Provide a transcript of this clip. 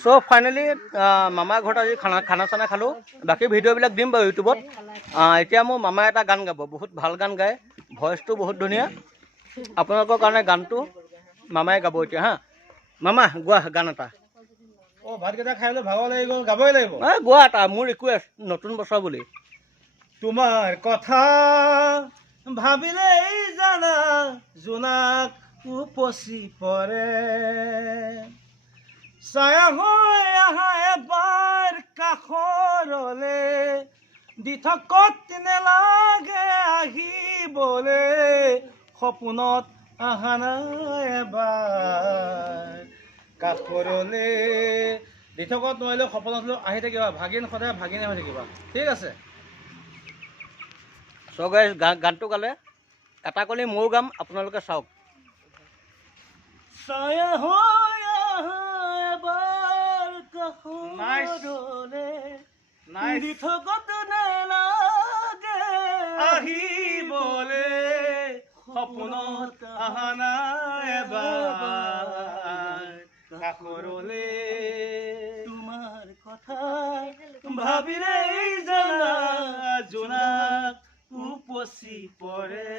So finally মামাৰ ঘৰত আজি খানা চানা খালোঁ। বাকী ভিডিঅ'বিলাক দিম বাৰু ইউটিউবত। এতিয়া মোৰ মামাই এটা গান গাব, বহুত ভাল গান গায়, ভইচটো বহুত ধুনীয়া। আপোনালোকৰ কাৰণে গানটো মামাই গাব এতিয়া হা। মামা গোৱা গান এটা। ভাতকেইটা খাই লৈ ভাগৰ লাগি গ'ল, গাবই লাগিব। গোৱা এটা, মোৰ ৰিকুৱেষ্ট, নতুন বছৰ বুলি। তোমাৰ কথা ভাবিলেই জানা জোনাক উপচি পৰে, ছায়া হৈ আহা এবাৰ কাষৰলে, দি থকত নেলাগে আহিবলে, সপোনত আহা নাই এবাৰ কাষৰলে, দি থকত নোৱাৰিলেও সপোনত আহি থাকিবা, ভাগিন সদায় ভাগিনে হৈ থাকিবা, ঠিক আছে। চ' গাইজ গানটো গালে এটা কলি ময়ো গাম, আপোনালোকে চাওক। ছায়া হৈ আহা এবাৰ কাষৰলে, দি থকত নেলাগে আহিবলে, সপোনত আহা নাই এবাৰ কাষৰলে, তোমাৰ কথা ভাবিলেই জানা জোনাক উপচি পৰে।